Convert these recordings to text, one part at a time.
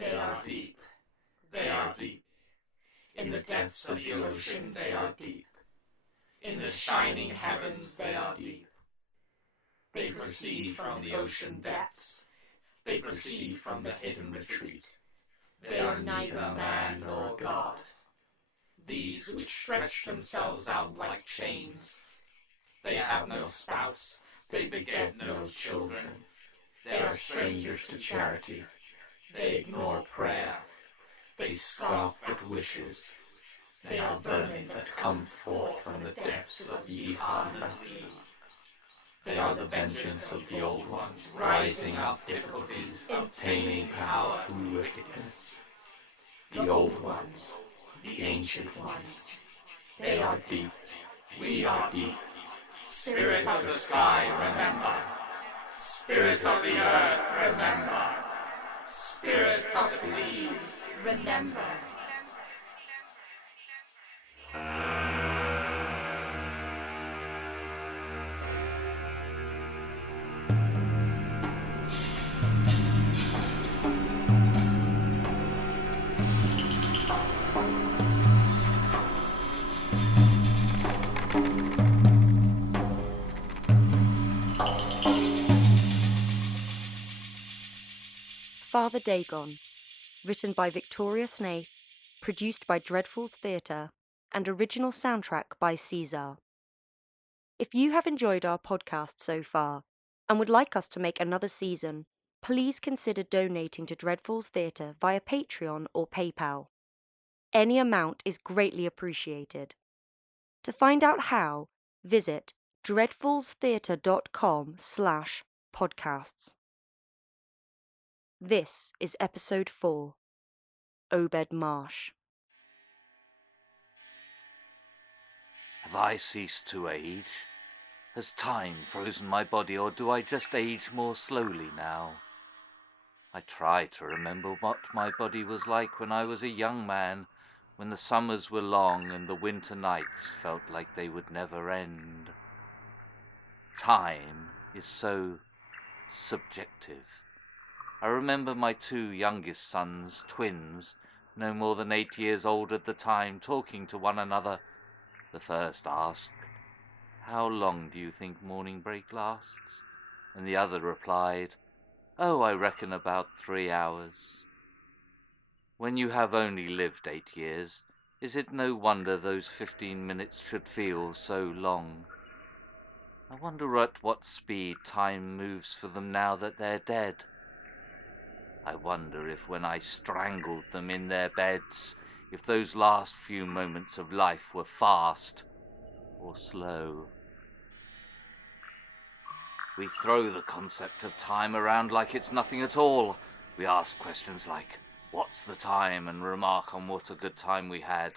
They are deep. They are deep. In the depths of the ocean they are deep. In the shining heavens they are deep. They proceed from the ocean depths. They proceed from the hidden retreat. They are neither man nor God. These which stretch themselves out like chains. They have no spouse. They beget no children. They are strangers to charity. They ignore prayer. They scoff at wishes. They are vermin that come forth from the depths of ye hardened. They are the vengeance of the old ones, rising out of difficulties, obtaining power through wickedness. The old ones, the ancient ones, they are deep, we are deep. Spirit of the sky, remember. Spirit of the earth, remember. Spirit of the sea, remember. Father Dagon, written by Victoria Snaith, produced by Dreadfuls Theatre, and original soundtrack by Caesar. If you have enjoyed our podcast so far and would like us to make another season, please consider donating to Dreadfuls Theatre via Patreon or PayPal. Any amount is greatly appreciated. To find out how, visit dreadfulstheatre.com/podcasts. This is Episode 4, Obed Marsh. Have I ceased to age? Has time frozen my body, or do I just age more slowly now? I try to remember what my body was like when I was a young man, when the summers were long and the winter nights felt like they would never end. Time is so subjective. I remember my 2 youngest sons, twins, no more than 8 years old at the time, talking to one another. The first asked, "How long do you think morning break lasts?" And the other replied, "Oh, I reckon about 3 hours." When you have only lived 8 years, is it no wonder those 15 minutes should feel so long? I wonder at what speed time moves for them now that they're dead. I wonder if when I strangled them in their beds, if those last few moments of life were fast or slow. We throw the concept of time around like it's nothing at all. We ask questions like, "What's the time?" and remark on what a good time we had.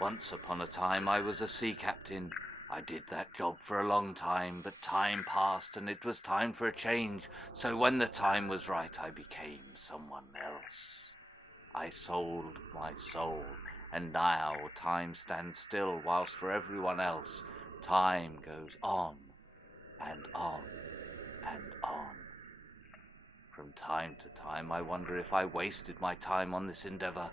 Once upon a time I was a sea captain. I did that job for a long time, but time passed and it was time for a change. So when the time was right, I became someone else. I sold my soul, and now time stands still, whilst for everyone else, time goes on and on and on. From time to time, I wonder if I wasted my time on this endeavour.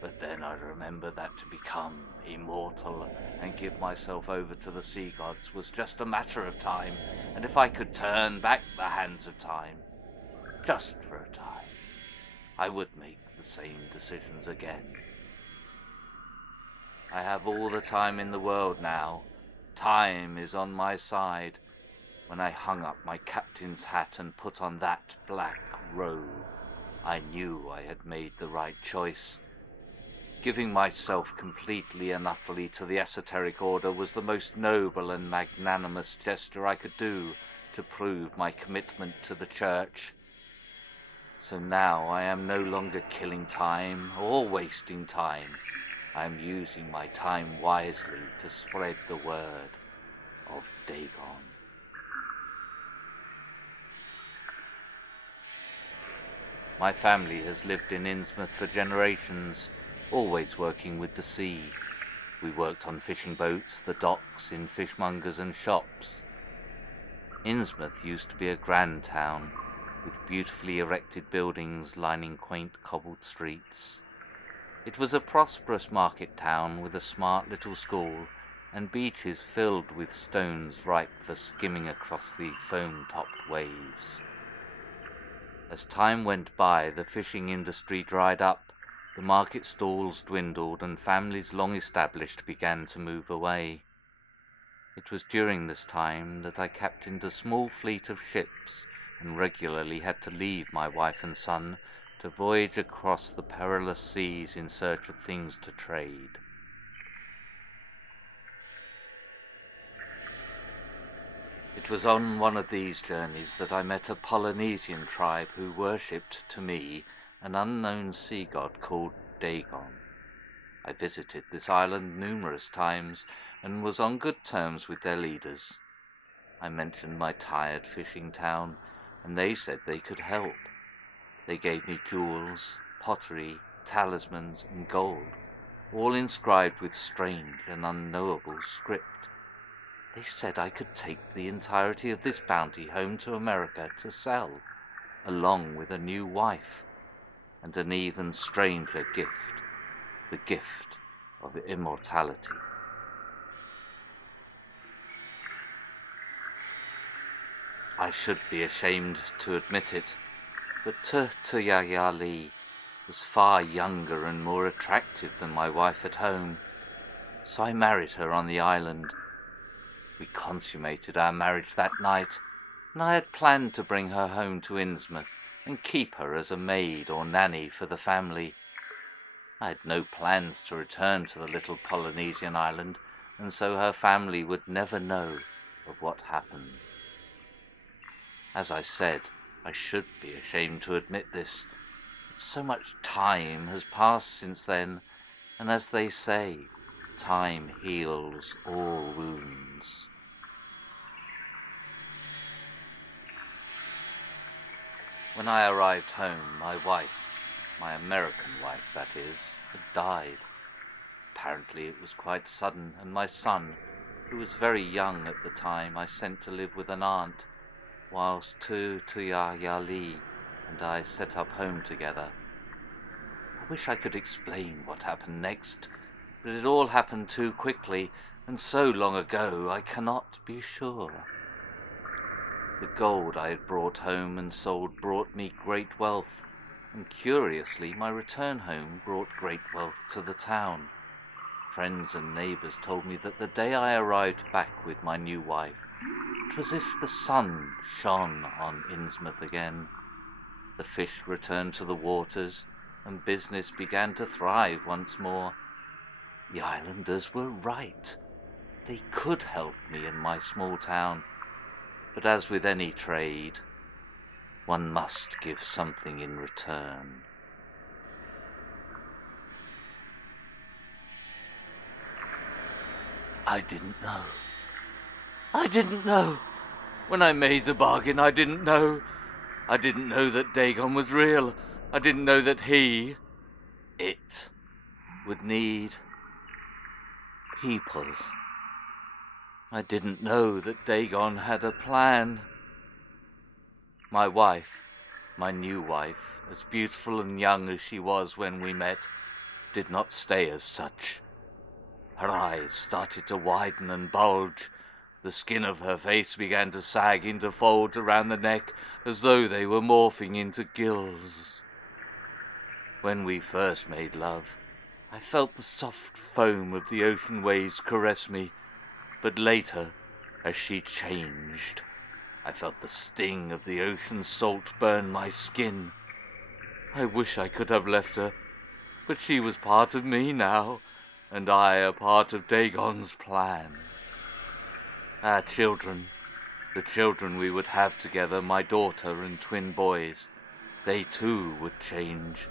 But then I remember that to become immortal and give myself over to the sea gods was just a matter of time, and if I could turn back the hands of time, just for a time, I would make the same decisions again. I have all the time in the world now. Time is on my side. When I hung up my captain's hat and put on that black robe, I knew I had made the right choice. Giving myself completely and utterly to the esoteric order was the most noble and magnanimous gesture I could do to prove my commitment to the church. So now I am no longer killing time or wasting time. I am using my time wisely to spread the word of Dagon. My family has lived in Innsmouth for generations, always working with the sea. We worked on fishing boats, the docks, in fishmongers and shops. Innsmouth used to be a grand town. with beautifully erected buildings lining quaint cobbled streets. It was a prosperous market town with a smart little school and beaches filled with stones ripe for skimming across the foam-topped waves. As time went by, the fishing industry dried up, the market stalls dwindled, and families long established began to move away. It was during this time that I captained a small fleet of ships and regularly had to leave my wife and son to voyage across the perilous seas in search of things to trade. It was on one of these journeys that I met a Polynesian tribe who worshipped, to me, an unknown sea god called Dagon. I visited this island numerous times and was on good terms with their leaders. I mentioned my tired fishing town, and they said they could help. They gave me jewels, pottery, talismans, and gold, all inscribed with strange and unknowable script. They said I could take the entirety of this bounty home to America to sell, along with a new wife, and an even stranger gift, the gift of immortality. I should be ashamed to admit it, but Tuyayali was far younger and more attractive than my wife at home, so I married her on the island. We consummated our marriage that night, and I had planned to bring her home to Innsmouth and keep her as a maid or nanny for the family. I had no plans to return to the little Polynesian island, and so her family would never know of what happened. As I said, I should be ashamed to admit this, but so much time has passed since then, and as they say, time heals all wounds. When I arrived home, my wife, my American wife that is, had died. Apparently it was quite sudden, and my son, who was very young at the time, I sent to live with an aunt, whilst Tuyayali and I set up home together. I wish I could explain what happened next, but it all happened too quickly, and so long ago I cannot be sure. The gold I had brought home and sold brought me great wealth, and curiously my return home brought great wealth to the town. Friends and neighbours told me that the day I arrived back with my new wife, it was as if the sun shone on Innsmouth again. The fish returned to the waters, and business began to thrive once more. The islanders were right. They could help me in my small town, but as with any trade, one must give something in return. I didn't know. When I made the bargain, I didn't know. I didn't know that Dagon was real. I didn't know that it would need people. I didn't know that Dagon had a plan. My wife, my new wife, as beautiful and young as she was when we met, did not stay as such. Her eyes started to widen and bulge. The skin of her face began to sag into folds around the neck as though they were morphing into gills. When we first made love, I felt the soft foam of the ocean waves caress me, but later, as she changed, I felt the sting of the ocean salt burn my skin. I wish I could have left her, but she was part of me now, and I a part of Dagon's plan. Our children, the children we would have together, my daughter and twin boys, they too would change.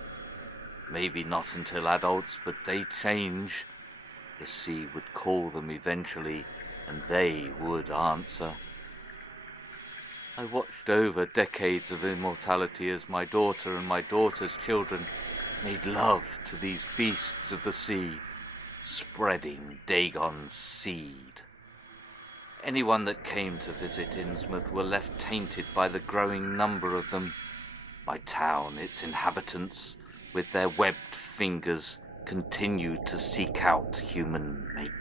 Maybe not until adults, but they change. The sea would call them eventually, and they would answer. I watched over decades of immortality as my daughter and my daughter's children made love to these beasts of the sea, spreading Dagon's seed. Anyone that came to visit Innsmouth were left tainted by the growing number of them, My town, its inhabitants, with their webbed fingers, continue to seek out human mates.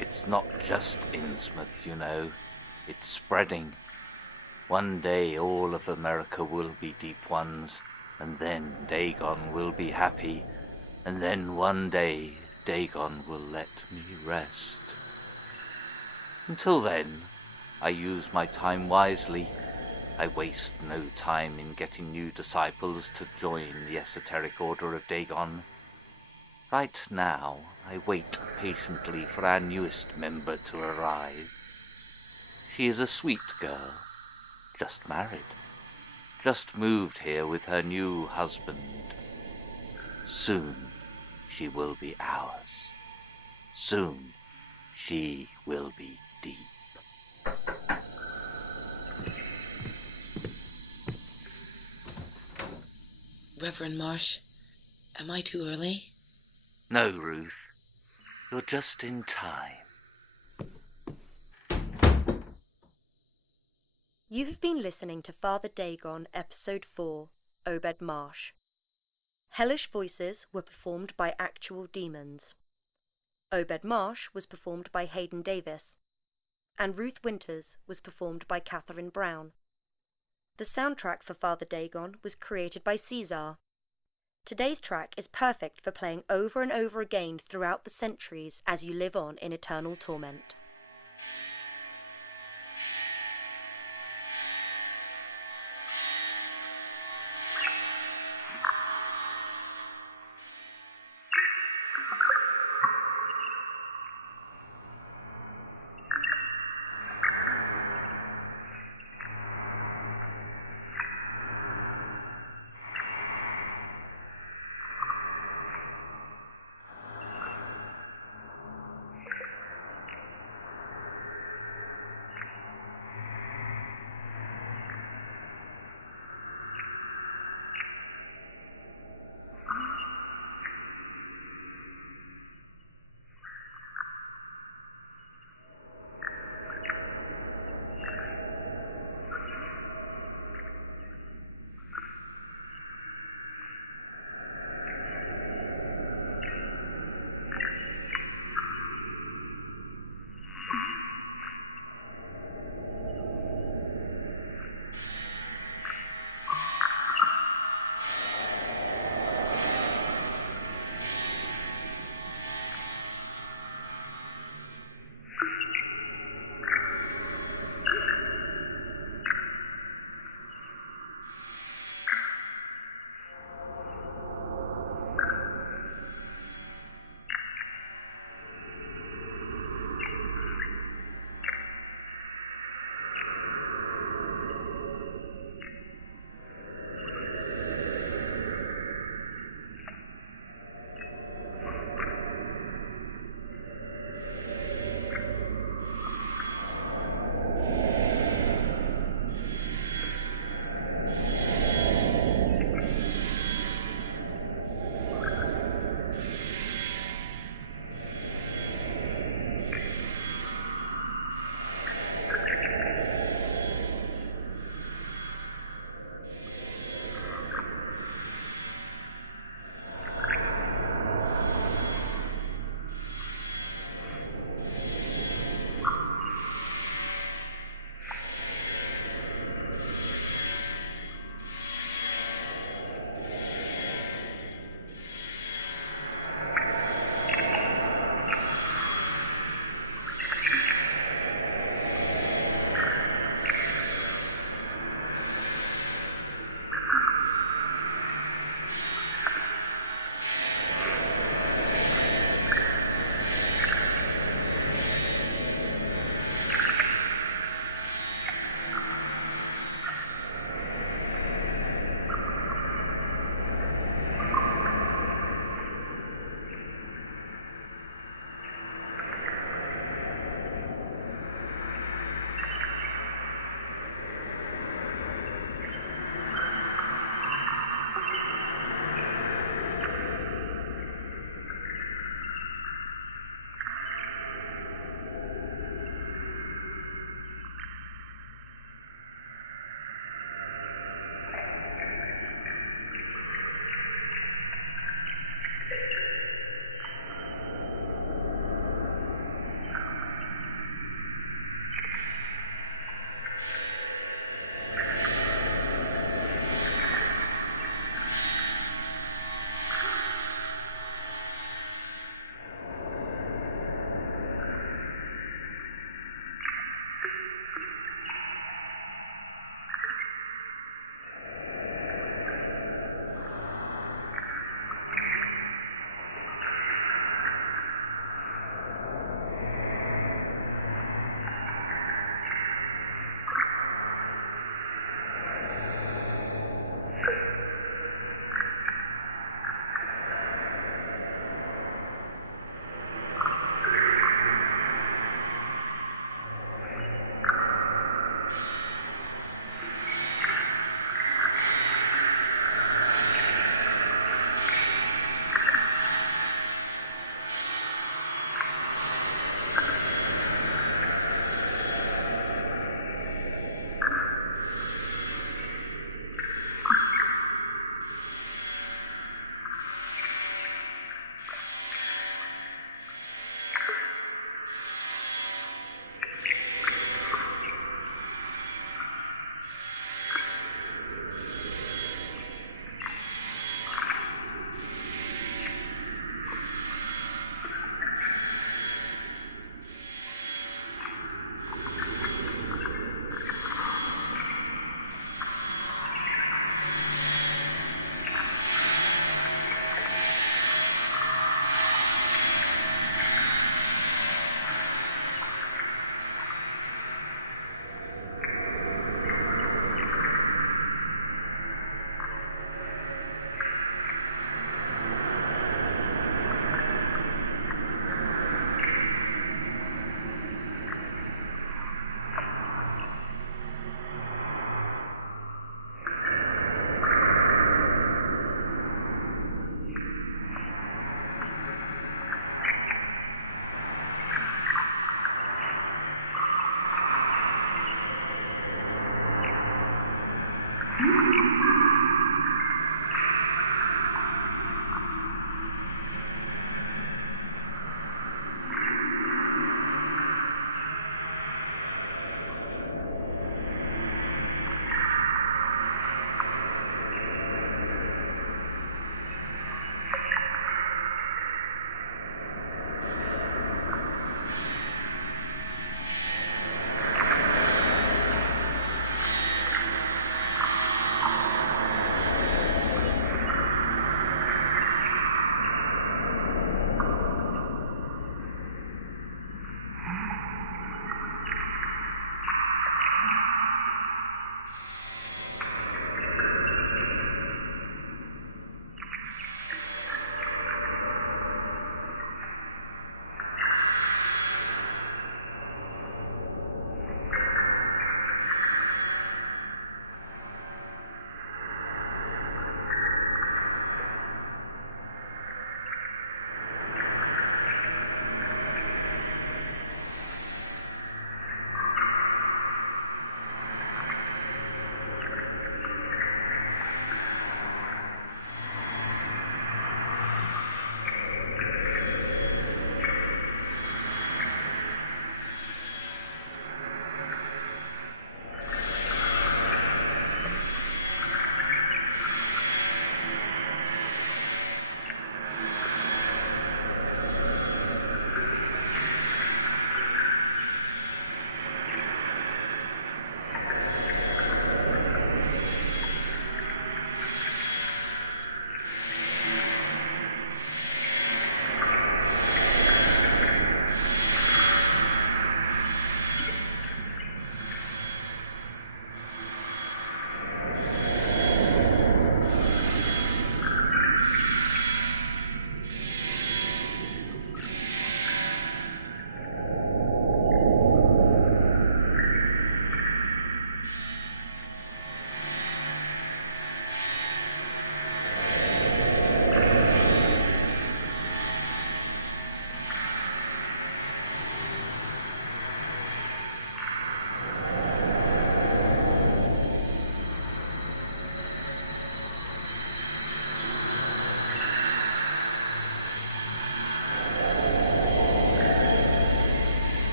It's not just Innsmouth, you know. It's spreading. One day all of America will be Deep Ones, and then Dagon will be happy, and then one day Dagon will let me rest. Until then, I use my time wisely. I waste no time in getting new disciples to join the esoteric order of Dagon. Right now, I wait patiently for our newest member to arrive. She is a sweet girl, just married, just moved here with her new husband. Soon she will be ours. Soon she will be deep. Reverend Marsh, am I too early? No, Ruth, you're just in time. You have been listening to Father Dagon, Episode 4, Obed Marsh. Hellish voices were performed by actual demons. Obed Marsh was performed by Hayden Davis, and Ruth Winters was performed by Catherine Brown. The soundtrack for Father Dagon was created by Caesar. Today's track is perfect for playing over and over again throughout the centuries as you live on in eternal torment.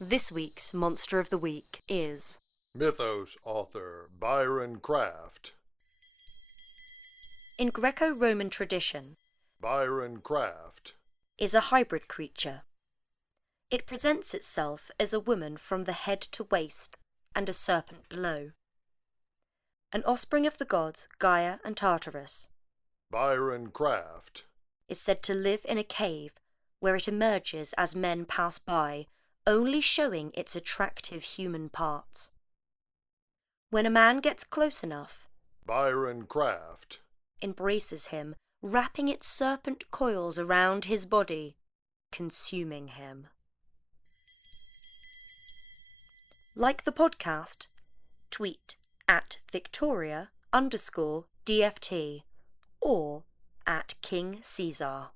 This week's Monster of the Week is Mythos author Byron Craft. In Greco-Roman tradition, Byron Craft. is a hybrid creature. It presents itself as a woman from the head to waist and a serpent below. An offspring of the gods Gaia and Tartarus, Byron Craft. is said to live in a cave where it emerges as men pass by, only showing its attractive human parts. When a man gets close enough, Byron Craft. embraces him, wrapping its serpent coils around his body, consuming him. Like the podcast, tweet at Victoria_DFT or at King Caesar.